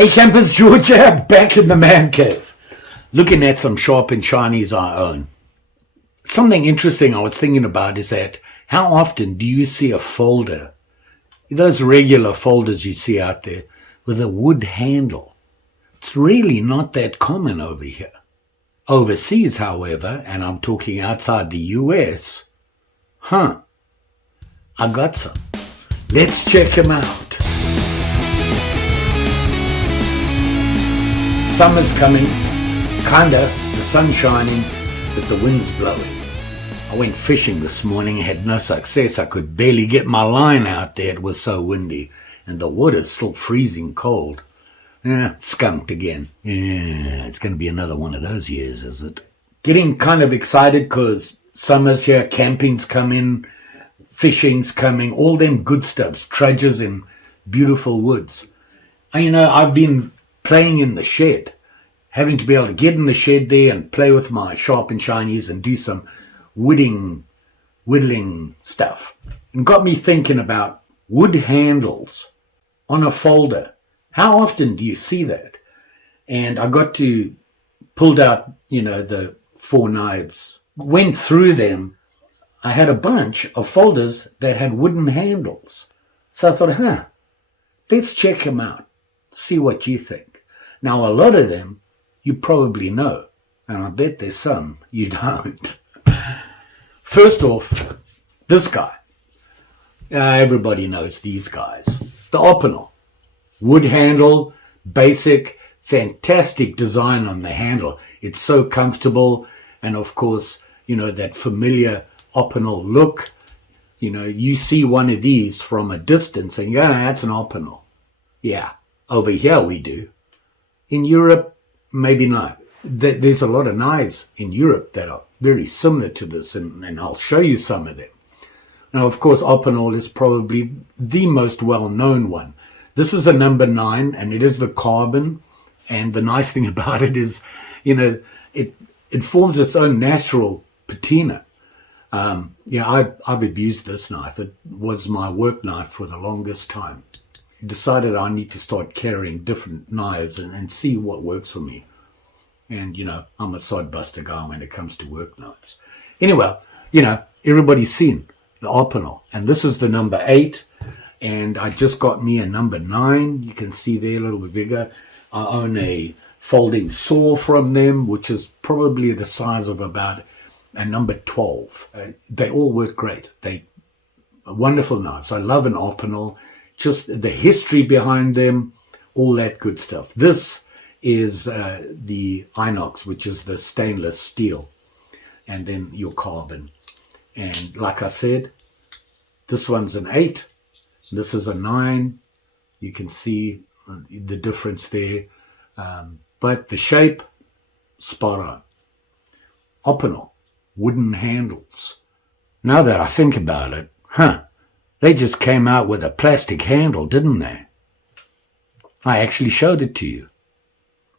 Hey campers, Georgia, back in the man cave, looking at some sharp and shinies I own. Something interesting I was thinking about is that how often do you see a folder, those regular folders you see out there, with a wood handle? It's really not that common over here. Overseas, however, and I'm talking outside the US, I got some. Let's check them out. Summer's coming, kinda, the sun's shining, but the wind's blowing. I went fishing this morning, had no success. I could barely get my line out there, it was so windy, and the water's still freezing cold. Skunked again. It's going to be another one of those years, is it? Getting kind of excited because summer's here, camping's coming, fishing's coming, all them good stuffs, trudges in beautiful woods. And, I've been playing in the shed, having to be able to get in the shed there and play with my sharp and shinies and do some whittling stuff. And got me thinking about wood handles on a folder. How often do you see that? And I pulled out, the 4 knives, went through them. I had a bunch of folders that had wooden handles. So I thought, let's check them out, see what you think. Now, a lot of them you probably know, and I bet there's some you don't. First off, this guy. Everybody knows these guys. The Opinel. Wood handle, basic, fantastic design on the handle. It's so comfortable, and of course, that familiar Opinel look. You see one of these from a distance and you go, that's an Opinel. Yeah, over here we do. In Europe, maybe not. There's a lot of knives in Europe that are very similar to this, and I'll show you some of them. Now, of course, Opinel is probably the most well-known one. This is a number 9, and it is the carbon. And the nice thing about it is, it forms its own natural patina. I've abused this knife. It was my work knife for the longest time. Decided I need to start carrying different knives and see what works for me. And, I'm a sodbuster guy when it comes to work knives. Anyway, everybody's seen the Opinel. And this is the number 8. And I just got me a number 9. You can see there a little bit bigger. I own a folding saw from them, which is probably the size of about a number 12. They all work great. They are wonderful knives. I love an Opinel. Just the history behind them, all that good stuff. This is the inox, which is the stainless steel, and then your carbon. And like I said, this one's an 8. This is a 9. You can see the difference there. But the shape, spot on. Opinel, wooden handles. Now that I think about it, they just came out with a plastic handle, didn't they? I actually showed it to you.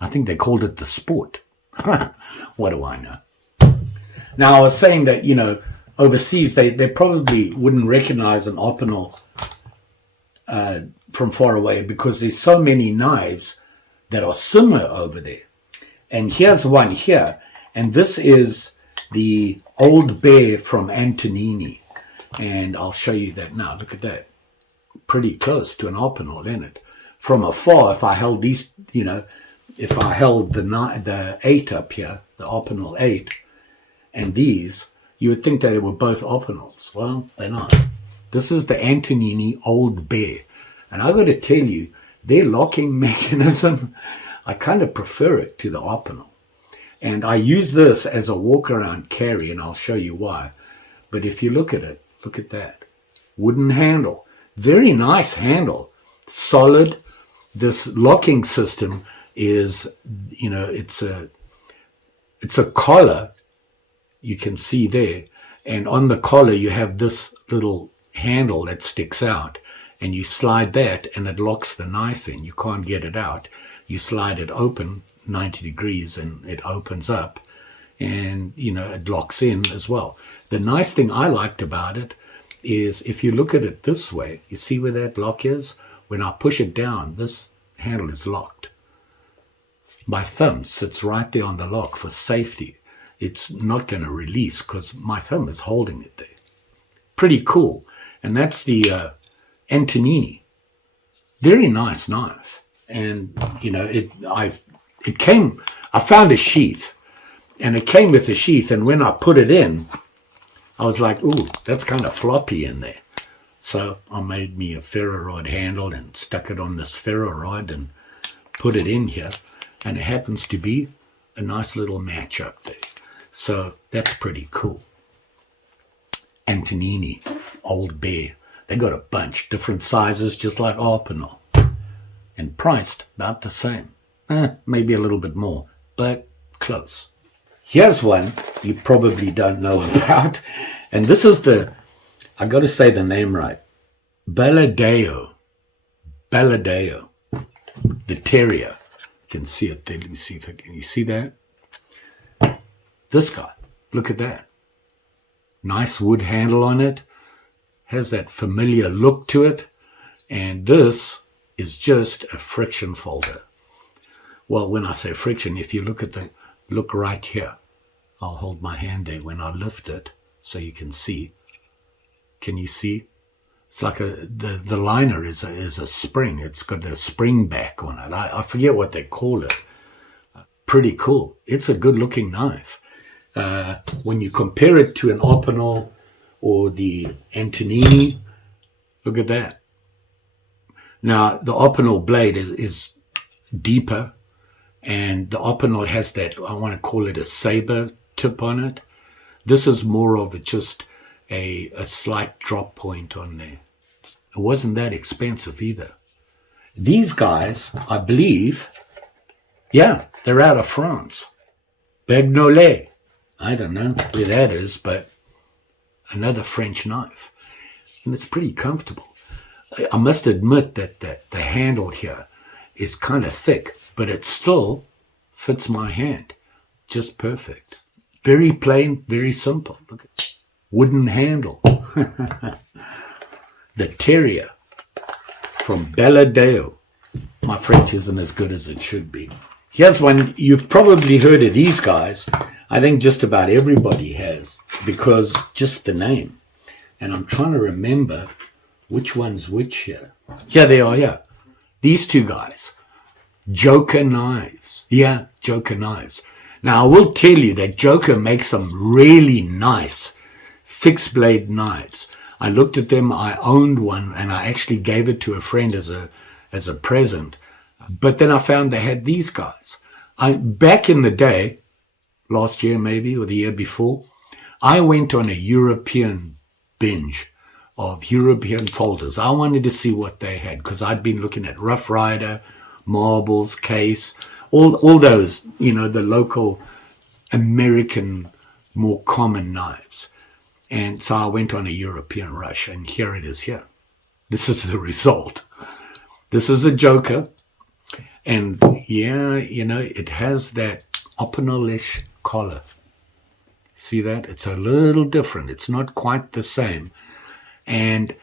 I think they called it the Sport. What do I know? Now, I was saying that, overseas, they probably wouldn't recognize an Opinel from far away because there's so many knives that are similar over there. And here's one here. And this is the Old Bear from Antonini. And I'll show you that now. Look at that. Pretty close to an Opinel, isn't it? From afar, if I held these, if I held the 8 up here, the Opinel 8, and these, you would think that they were both Opinels. Well, they're not. This is the Antonini Old Bear. And I've got to tell you, their locking mechanism, I kind of prefer it to the Opinel. And I use this as a walk-around carry, and I'll show you why. But if you look at it, look at that. Wooden handle. Very nice handle. Solid. This locking system is, it's a collar. You can see there. And on the collar, you have this little handle that sticks out. And you slide that, and it locks the knife in. You can't get it out. You slide it open 90 degrees, and it opens up. And, it locks in as well. The nice thing I liked about it is if you look at it this way, you see where that lock is? When I push it down, this handle is locked. My thumb sits right there on the lock for safety. It's not going to release because my thumb is holding it there. Pretty cool. And that's the Antonini. Very nice knife. And, you know, I found a sheath, and it came with a sheath, and when I put it in, I was like, ooh, that's kind of floppy in there. So I made me a ferro rod handle and stuck it on this ferro rod and put it in here, and it happens to be a nice little match up there. So that's pretty cool. Antonini, Old Bear. They got a bunch, different sizes, just like Opinel, and priced about the same. Maybe a little bit more, but close. Here's one you probably don't know about, and this is I got to say the name right, Balladeo, the terrier. You can see it there. Let me see if can you see that? This guy, look at that. Nice wood handle on it, has that familiar look to it, and this is just a friction folder. Well, when I say friction, if you look right here, I'll hold my hand there when I lift it so you can see. Can you see? It's like the liner is a spring. It's got a spring back on it. I forget what they call it. Pretty cool. It's a good looking knife. When you compare it to an Opinel or the Antonini, look at that. Now, the Opinel blade is deeper, and the Opinel has that, I want to call it a saber tip on it. This is more of just a slight drop point on there. It wasn't that expensive either. These guys, I believe, yeah, they're out of France. Bagnolet. I don't know where that is, but another French knife. And it's pretty comfortable. I must admit that the handle here is kind of thick, but it still fits my hand just perfect. Very plain, very simple. Look at wooden handle. The terrier from Balladeo. My French isn't as good as it should be. Here's one. You've probably heard of these guys. I think just about everybody has, because just the name. And I'm trying to remember which one's which here. Here they are, yeah. These two guys. Joker knives. Yeah, Joker knives. Now, I will tell you that Joker makes some really nice fixed blade knives. I looked at them, I owned one, and I actually gave it to a friend as a present. But then I found they had these guys. Back in the day, last year maybe, or the year before, I went on a European binge of European folders. I wanted to see what they had, because I'd been looking at Rough Rider, Marbles, Case, all those, you know, the local American, more common knives. And so I went on a European rush, and here it is here. This is the result. This is a Joker. And yeah, you know, it has that Opinel-ish collar. See that? It's a little different. It's not quite the same. And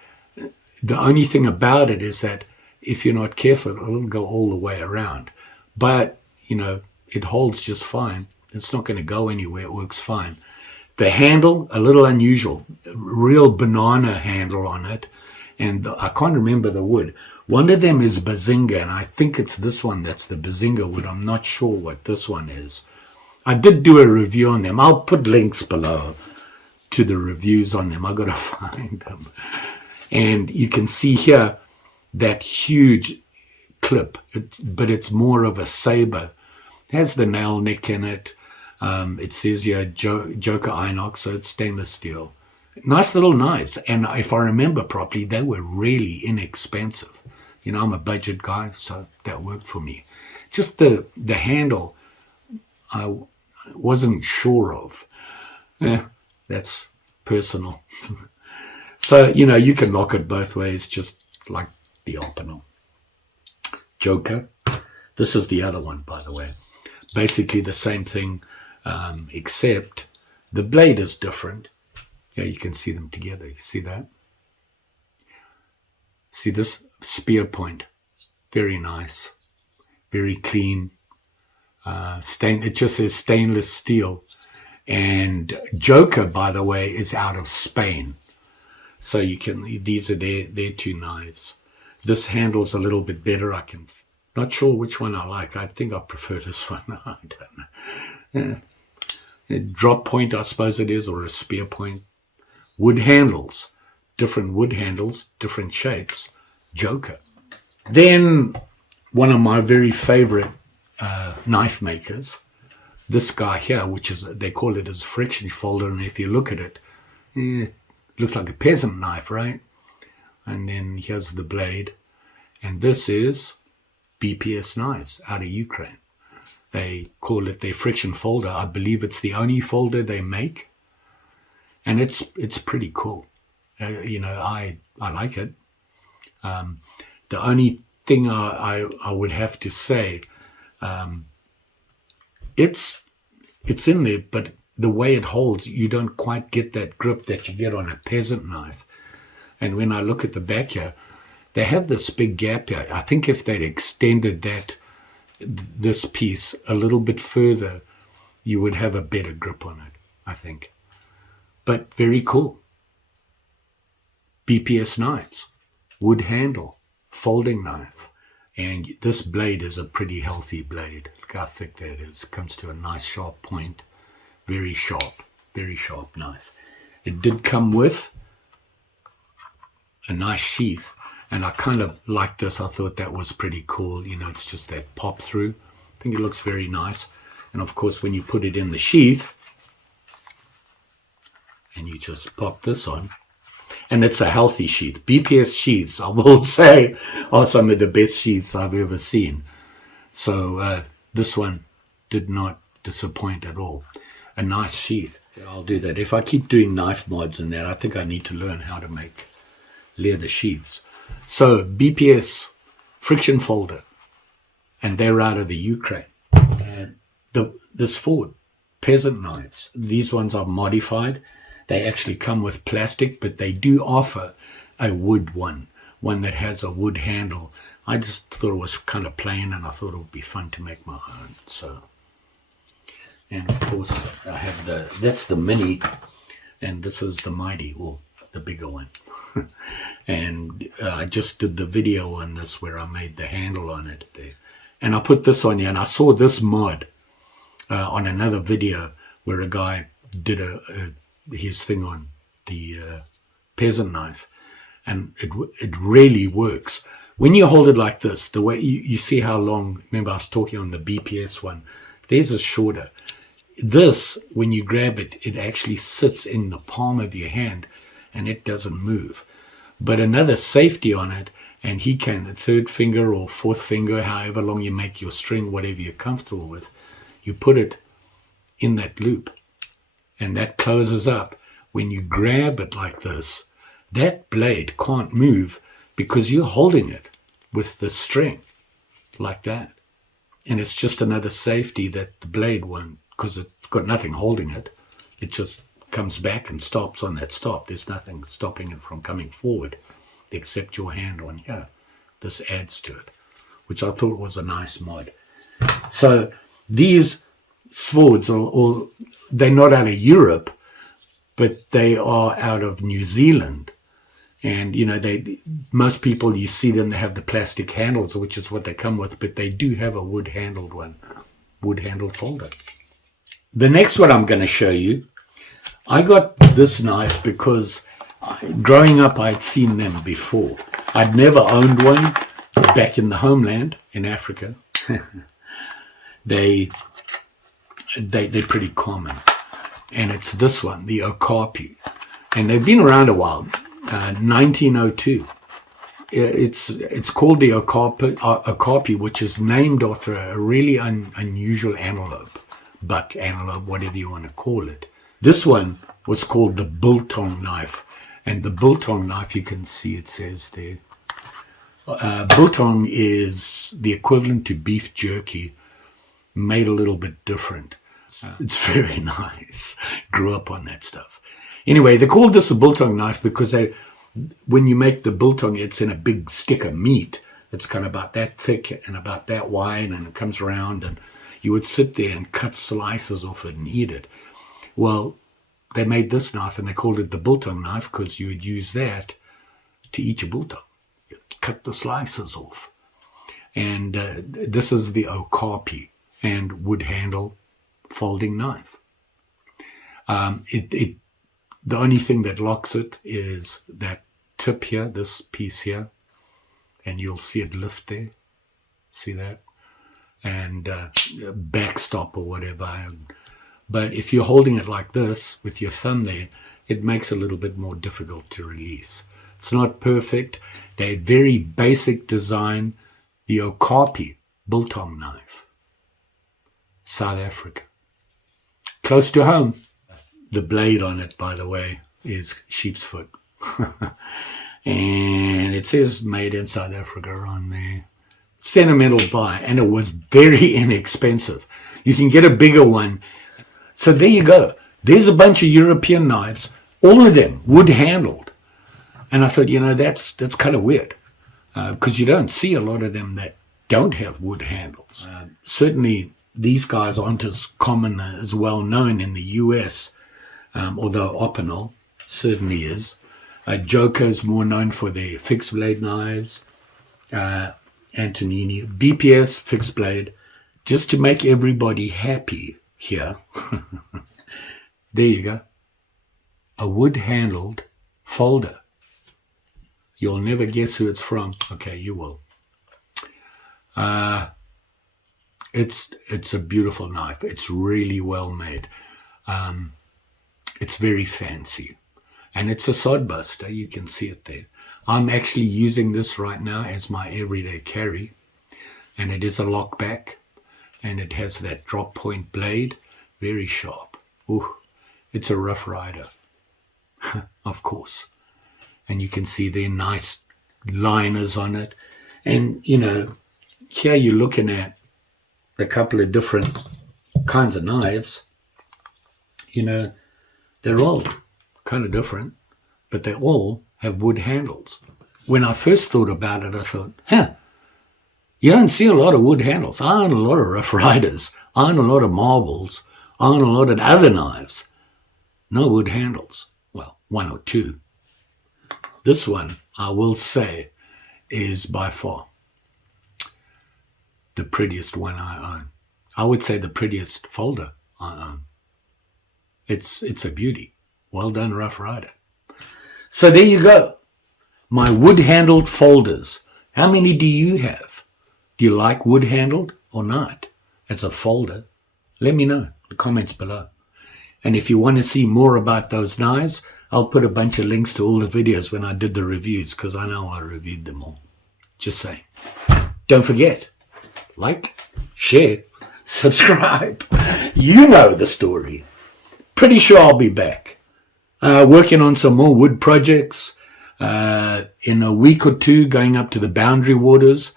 the only thing about it is that if you're not careful, it'll go all the way around. But, you know, it holds just fine. It's not going to go anywhere. It works fine. The handle, a little unusual. Real banana handle on it. And I can't remember the wood. One of them is Bazinga, and I think it's this one that's the Bazinga wood. I'm not sure what this one is. I did do a review on them. I'll put links below to the reviews on them. I've got to find them. And you can see here that huge clip, but it's more of a saber. It has the nail nick in it. It says here Joker Inox, so it's stainless steel. Nice little knives. And if I remember properly, they were really inexpensive. You know, I'm a budget guy, so that worked for me. Just the handle, I wasn't sure of. That's personal. So, you know, you can lock it both ways, just like the Opinel. Joker. This is the other one, by the way. Basically the same thing, except the blade is different. Yeah, you can see them together. You see that? See this spear point? Very nice. very clean. It just says stainless steel. And Joker, by the way, is out of Spain. So these are their two knives. This handle's a little bit better. Not sure which one I like. I think I prefer this one. I don't know. A drop point, I suppose it is, or a spear point. Wood handles. Different wood handles, different shapes. Joker. Then one of my very favorite knife makers, this guy here, they call it as a friction folder, and if you look at it, it looks like a peasant knife, right? And then here's the blade, and this is BPS knives out of Ukraine. They call it their friction folder. I believe it's the only folder they make, and it's pretty cool. I like it. The only thing I would have to say, it's in there, but the way it holds, you don't quite get that grip that you get on a peasant knife. And when I look at the back here, they have this big gap here. I think if they'd extended this piece a little bit further, you would have a better grip on it, I think. But very cool. BPS knives, wood handle, folding knife. And this blade is a pretty healthy blade. Look how thick that is. It comes to a nice sharp point. Very sharp knife. It did come with a nice sheath. And I kind of liked this. I thought that was pretty cool. It's just that pop through. I think it looks very nice. And of course, when you put it in the sheath, and you just pop this on, and it's a healthy sheath. BPS sheaths, I will say, are some of the best sheaths I've ever seen. So this one did not disappoint at all. A nice sheath. I'll do that. If I keep doing knife mods and that, I think I need to learn how to make leather sheaths. So BPS friction folder, and they're out of the Ukraine. And this Ford peasant knives, these ones are modified. They actually come with plastic, but they do offer a wood one that has a wood handle. I just thought it was kind of plain, and I thought it would be fun to make my own. So, and of course, I have that's the mini, and this is the mighty, or the bigger one. And I just did the video on this where I made the handle on it there. And I put this on here, and I saw this mod on another video where a guy did his thing on the peasant knife, and it really works. When you hold it like this, the way you see how long, remember I was talking on the BPS one, there's a shorter. This, when you grab it, it actually sits in the palm of your hand and it doesn't move. But another safety on it, and he can, third finger or fourth finger, however long you make your string, whatever you're comfortable with, you put it in that loop and that closes up. When you grab it like this, that blade can't move because you're holding it with the string like that. And it's just another safety that the blade won't, because it's got nothing holding it. It just comes back and stops on that stop. There's nothing stopping it from coming forward except your hand on here. This adds to it, which I thought was a nice mod. So these swords they're not out of Europe, but they are out of New Zealand. And, most people, you see them, they have the plastic handles, which is what they come with, but they do have a wood-handled one, wood-handled folder. The next one I'm going to show you, I got this knife because growing up I'd seen them before. I'd never owned one back in the homeland in Africa. They're pretty common. And it's this one, the Okapi. And they've been around a while. 1902. It's called the Okapi, which is named after a really unusual antelope, buck antelope, whatever you want to call it. This one was called the biltong knife, and the biltong knife, you can see it says there. Biltong is the equivalent to beef jerky, made a little bit different. It's very nice. Grew up on that stuff. Anyway, they called this a biltong knife because when you make the biltong, it's in a big stick of meat It's kind of about that thick and about that wide, and it comes around, and you would sit there and cut slices off it and eat it. Well, they made this knife and they called it the biltong knife because you would use that to eat your biltong. You'd cut the slices off. And this is the Okapi and wood handle folding knife. The only thing that locks it is that tip here, this piece here, and you'll see it lift there. See that? And backstop or whatever. But if you're holding it like this with your thumb there, it makes it a little bit more difficult to release. It's not perfect. They're very basic design. The Okapi biltong knife, South Africa. Close to home. The blade on it, by the way, is sheep's foot. And it says made in South Africa on there. Sentimental buy, and it was very inexpensive. You can get a bigger one. So there you go. There's a bunch of European knives, all of them wood handled. And I thought, that's kind of weird because you don't see a lot of them that don't have wood handles. Certainly these guys aren't as common, as well known in the US, although Opinel certainly is. Joker's more known for their fixed blade knives. Antonini, BPS fixed blade, just to make everybody happy here. There you go. A wood handled folder. You'll never guess who it's from. Okay, you will. It's a beautiful knife. It's really well made. It's very fancy. And it's a sod buster. You can see it there. I'm actually using this right now as my everyday carry. And it is a lockback. And it has that drop point blade. Very sharp. Ooh, it's a Rough Rider. Of course. And you can see there nice liners on it. And, here you're looking at a couple of different kinds of knives. They're all kind of different, but they all have wood handles. When I first thought about it, I thought, you don't see a lot of wood handles. I own a lot of Rough Riders. I own a lot of marbles. I own a lot of other knives. No wood handles. Well, one or two. This one, I will say, is by far the prettiest one I own. I would say the prettiest folder I own. It's a beauty. Well done, Rough Rider. So there you go. My wood-handled folders. How many do you have? Do you like wood-handled or not? As a folder, let me know in the comments below. And if you want to see more about those knives, I'll put a bunch of links to all the videos when I did the reviews, because I know I reviewed them all. Just saying. Don't forget, like, share, subscribe. You know the story. Pretty sure I'll be back. Working on some more wood projects. In a week or two, going up to the Boundary Waters.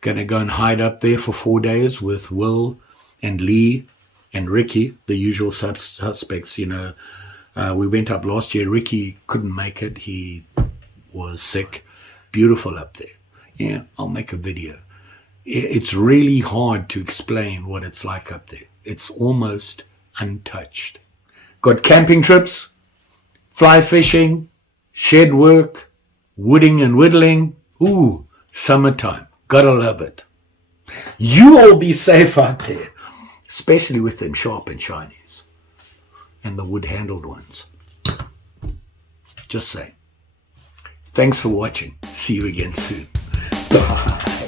Going to go and hide up there for 4 days with Will and Lee and Ricky, the usual suspects. We went up last year. Ricky couldn't make it. He was sick. Beautiful up there. Yeah, I'll make a video. It's really hard to explain what it's like up there. It's almost untouched. Got camping trips, fly fishing, shed work, wooding and whittling. Ooh, summertime. Gotta love it. You all be safe out there, especially with them sharp and shinies and the wood-handled ones. Just saying. Thanks for watching. See you again soon. Bye.